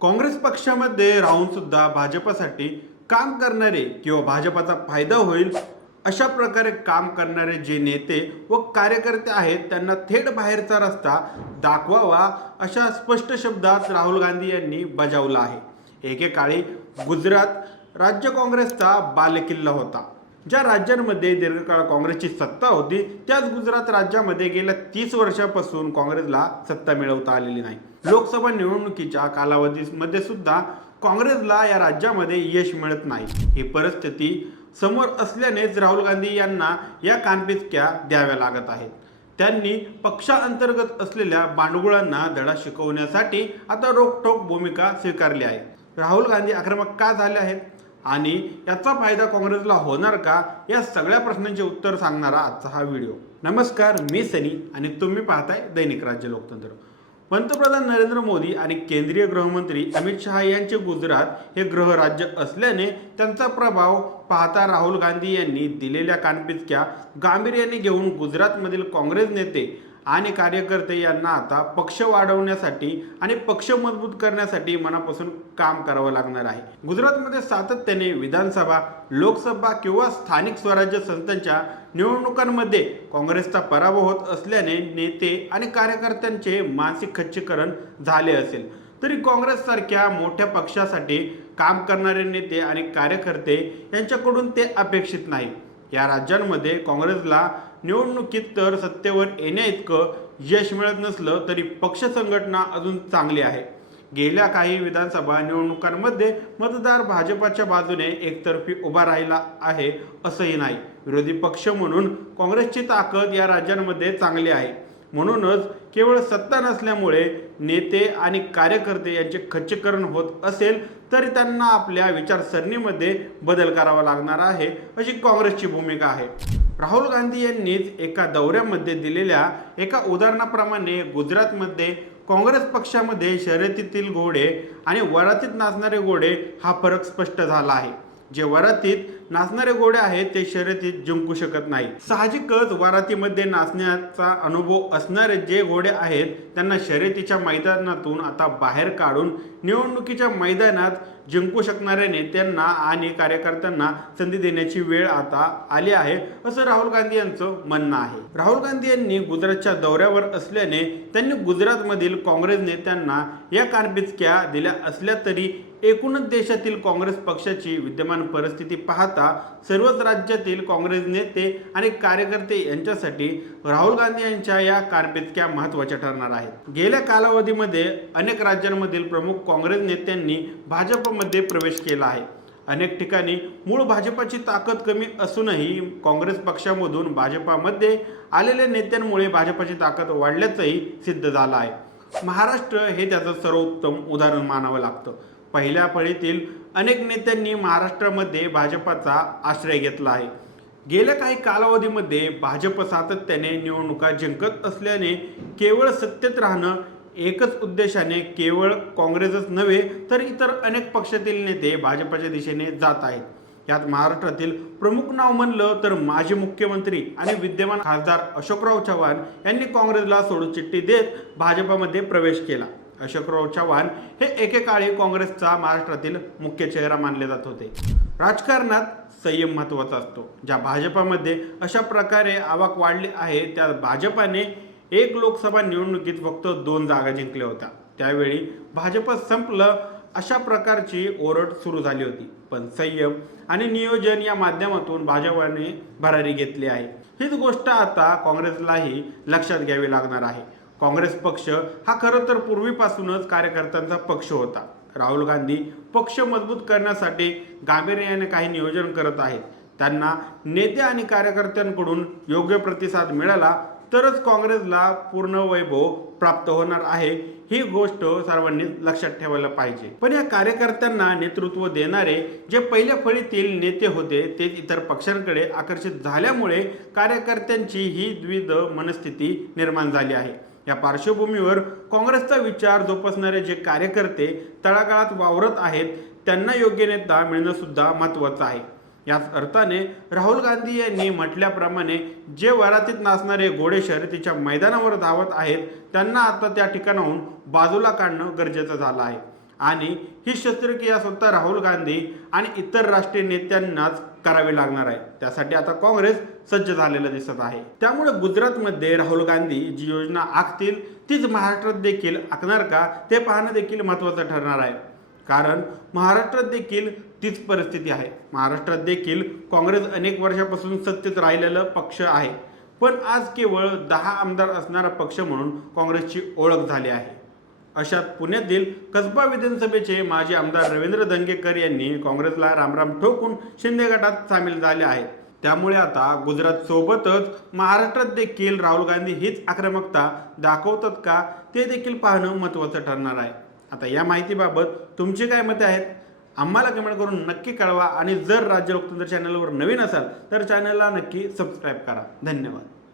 काँग्रेस पक्षामध्ये राहून सुद्धा भाजपसाठी काम करणारे किंवा भाजपाचा फायदा होईल अशा प्रकारे काम करणारे जे नेते व कार्यकर्ते आहेत त्यांना थेट बाहेरचा रस्ता दाखवावा अशा स्पष्ट शब्दात राहुल गांधी यांनी बजावला आहे। एकेकाळी गुजरात राज्य काँग्रेसचा बालेकिल्ला होता। ज्या राज्यांमध्ये दीर्घकाळ काँग्रेसची सत्ता होती त्याच गुजरात राज्यामध्ये गेल्या 30 वर्षापासून काँग्रेसला सत्ता मिळवता आलेली नाही। लोकसभा निवडणुकीच्या कालावधीमध्ये सुद्धा काँग्रेसला या राज्यामध्ये यश मिळत नाही। ही परिस्थिती समोर असल्यानेच राहुल गांधी यांना या कानपिचक्या द्याव्या लागत आहेत। त्यांनी पक्षांतर्गत असलेल्या भांडुगळांना धडा शिकवण्यासाठी आता रोखठोक भूमिका स्वीकारली आहे। राहुल गांधी आक्रमक का झाले आहेत आणि याचा फायदा काँग्रेसला होणार का, या सगळ्या प्रश्नांचे उत्तर सांगणारा आजचा हा व्हिडिओ। नमस्कार, मी सनी आणि तुम्ही पाहताय दैनिक राज्य लोकतंत्र। पंतप्रधान नरेंद्र मोदी आणि केंद्रीय गृहमंत्री अमित शहा यांचे गुजरात हे गृहराज्य असल्याने त्यांचा प्रभाव पाहता राहुल गांधी यांनी दिलेल्या कानपिचक्या गांभीर्याने घेऊन गुजरातमधील काँग्रेस नेते आणि कार्यकर्ते यांना आता पक्ष वाढवण्यासाठी आणि पक्ष मजबूत करण्यासाठी मनापासून काम करावं लागणार आहे। गुजरातमध्ये सातत्याने विधानसभा, लोकसभा किंवा स्थानिक स्वराज्य संस्थांच्या निवडणुकांमध्ये काँग्रेसचा पराभव होत असल्याने नेते आणि कार्यकर्त्यांचे मानसिक खच्चीकरण झाले असेल तरी काँग्रेससारख्या मोठ्या पक्षासाठी काम करणारे नेते आणि कार्यकर्ते यांच्याकडून ते अपेक्षित नाही। या राज्यांमध्ये काँग्रेसला निवडणुकीत तर सत्तेवर येण्याइतकं यश मिळत नसलं तरी पक्ष संघटना अजून चांगली आहे। गेल्या काही विधानसभा निवडणुकांमध्ये मतदार भाजपाच्या बाजूने एकतर्फी उभा राहिला आहे असंही नाही। विरोधी पक्ष म्हणून काँग्रेसची ताकद या राज्यांमध्ये चांगली आहे। म्हणूनच केवळ सत्ता नसल्यामुळे नेते आणि कार्यकर्ते यांचे खच्चीकरण होत असेल तरी त्यांना आपल्या विचारसरणीमध्ये बदल करावा लागणार आहे अशी काँग्रेसची भूमिका आहे। राहुल गांधी यांनीच एका दौऱ्यामध्ये दिलेल्या एका उदाहरणाप्रमाणे गुजरातमध्ये काँग्रेस पक्षामध्ये शर्यतीतील घोडे आणि वरातीत नाचणारे घोडे हा फरक स्पष्ट झाला आहे। जे वरातीत नाचणारे घोडे आहेत ते शर्यतीत जिंकू शकत नाही। साहजिकच वरातीमध्ये नाचण्याचा अनुभव असणारे जे घोडे आहेत त्यांना शर्यतीच्या मैदानातून आता बाहेर काढून निवडणुकीच्या मैदानात जिंकू शकणाऱ्या नेत्यांना आणि कार्यकर्त्यांना संधी देण्याची वेळ आता आली आहे असं राहुल गांधी यांचं म्हणणं आहे। राहुल गांधी यांनी गुजरातच्या दौऱ्यावर असल्याने त्यांनी गुजरातमधील काँग्रेस नेत्यांना या कानपिचक्या दिल्या असल्या तरी एकूणच देशातील काँग्रेस पक्षाची विद्यमान परिस्थिती पाहता सर्वच राज्यातील काँग्रेस नेते आणि कार्यकर्ते यांच्यासाठी राहुल गांधी यांच्या या कानपिचक्या महत्त्वाच्या ठरणार आहेत। गेल्या कालावधीमध्ये अनेक राज्यांमधील प्रमुख काँग्रेस नेत्यांनी भाजपमध्ये प्रवेश केला आहे। अनेक ठिकाणी मूळ भाजपाची ताकद कमी असूनही काँग्रेस पक्षामधून भाजपामध्ये आलेल्या नेत्यांमुळे भाजपाची ताकद वाढल्याचंही सिद्ध झालं आहे। महाराष्ट्र हे त्याचं सर्वोत्तम उदाहरण मानावं लागतं। पहिल्या फळीतील अनेक नेत्यांनी महाराष्ट्रामध्ये भाजपाचा आश्रय घेतला आहे। गेल्या काही कालावधीमध्ये भाजप सातत्याने निवडणुका जिंकत असल्याने केवळ सत्तेत राहणं एकच उद्देशाने केवळ काँग्रेसच नव्हे तर इतर अनेक पक्षातील नेते भाजपच्या दिशेने जात आहेत। यात महाराष्ट्रातील प्रमुख नाव म्हणलं तर माजी मुख्यमंत्री आणि विद्यमान खासदार अशोकराव चव्हाण यांनी काँग्रेसला सोडचिठ्ठी देत भाजपमध्ये प्रवेश केला। अशोकराव चव्हाण हे एकेकाळी काँग्रेसचा महाराष्ट्रातील मुख्य चेहरा मानले जात होते। राजकारणात संयम महत्त्वाचा असतो। ज्या भाजपामध्ये अशा प्रकारे आवक वाढली आहे त्या भाजपाने एक लोकसभा निवडणुकीत फक्त 2 जागा जिंकल्या होत्या। त्यावेळी भाजप संपलं अशा प्रकारची ओरड सुरू झाली होती, पण संयम आणि नियोजन या माध्यमातून भाजपाने भरारी घेतली आहे। हीच गोष्ट आता काँग्रेसलाही लक्षात घ्यावी लागणार आहे। काँग्रेस पक्ष हा खरं तर पूर्वीपासूनच कार्यकर्त्यांचा पक्ष होता। राहुल गांधी पक्ष मजबूत करण्यासाठी गांभीर्याने काही नियोजन करत आहेत। त्यांना नेते आणि कार्यकर्त्यांकडून योग्य प्रतिसाद मिळाला तरच काँग्रेसला पूर्ण वैभव प्राप्त होणार आहे। ही गोष्ट सर्वांनी लक्षात ठेवायला पाहिजे। पण या कार्यकर्त्यांना नेतृत्व देणारे जे पहिल्या फळीतील नेते होते ते इतर पक्षांकडे आकर्षित झाल्यामुळे कार्यकर्त्यांची ही द्विध मनस्थिती निर्माण झाली आहे। या पार्श्वभूमीवर काँग्रेसचा विचार जोपासणारे जे कार्यकर्ते तळागाळात वावरत आहेत त्यांना योग्य नेता मिळणं सुद्धा महत्त्वाचं आहे। याच अर्थाने राहुल गांधी यांनी म्हटल्याप्रमाणे जे वरातीत नाचणारे घोडे शर्यतीच्या मैदानावर धावत आहेत त्यांना आता त्या ठिकाणाहून बाजूला काढणं गरजेचं झालं आहे। आणि ही शस्त्रक्रिया स्वतः राहुल गांधी आणि इतर राष्ट्रीय नेत्यांनाच करावी लागणार आहे. त्यासाठी आता काँग्रेस सज्ज झालेलं दिसत आहे. त्यामुळे गुजरातमध्ये राहुल गांधी जी योजना आखतील तीच महाराष्ट्रात देखील आखणार का ते पाहणं देखील महत्त्वाचं ठरणार आहे. कारण महाराष्ट्रात देखील तीच परिस्थिती आहे. महाराष्ट्रात देखील काँग्रेस अनेक वर्षापासून सत्तेत राहिलेला पक्ष आहे, पण आज केवळ 10 आमदार असणारा पक्ष म्हणून काँग्रेसची ओळख झाली आहे. अशात पुण्यातील कसबा विधानसभेचे माजी आमदार रवींद्र धंगेकर यांनी काँग्रेसला रामराम ठोकून शिंदे गटात सामील झाले आहेत. त्यामुळे आता गुजरात सोबतच महाराष्ट्रात देखील राहुल गांधी हीच आक्रमकता दाखवतात का ते देखील पाहणं महत्त्वाचं ठरणार आहे. आता या माहितीबाबत तुमची काय मते आहेत आम्हाला कमेंट करून नक्की कळवा आणि जर राज्य लोकतंत्र चॅनलवर नवीन असाल तर चॅनलला नक्की सबस्क्राईब करा. धन्यवाद.